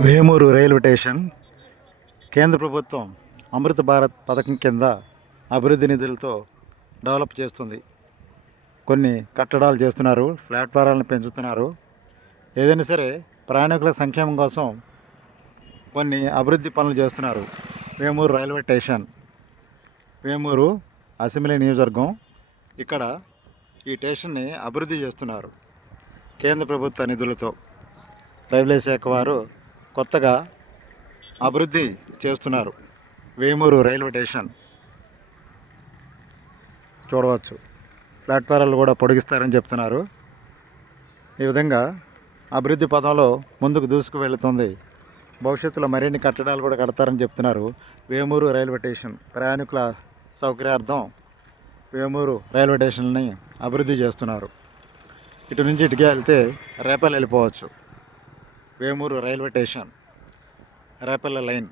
Vemuru railway station కేంద్ర ప్రభుత్వం అమృత భారత్ పథకం కింద అభివృద్ధి నిధులతో డెవలప్ చేస్తుంది. కొన్ని కట్టడాలు చేస్తున్నారు, ప్లాట్ఫారాలను పెంచుతున్నారు. ఏదైనా సరే ప్రయాణికుల సంక్షేమం కోసం కొన్ని అభివృద్ధి పనులు చేస్తున్నారు. Vemuru railway station, Vemuru assembly నియోజకవర్గం. ఇక్కడ ఈ స్టేషన్ని అభివృద్ధి చేస్తున్నారు కేంద్ర ప్రభుత్వ నిధులతో. రైల్వే శాఖ వారు కొత్తగా అభివృద్ధి చేస్తున్నారు. వేమూరు రైల్వే స్టేషన్ చూడవచ్చు. ప్లాట్ఫారాలు కూడా పొడిగిస్తారని చెప్తున్నారు. ఈ విధంగా అభివృద్ధి పదంలో ముందుకు దూసుకు వెళుతుంది. భవిష్యత్తులో మరిన్ని కట్టడాలు కూడా కడతారని చెప్తున్నారు. వేమూరు రైల్వే స్టేషన్ ప్రయాణికుల సౌకర్యార్థం వేమూరు రైల్వే స్టేషన్ని అభివృద్ధి చేస్తున్నారు. ఇటు నుంచి ఇటుకే వెళ్తే రేపల్ వెళ్ళిపోవచ్చు. Vemuru railway station, Repalle line.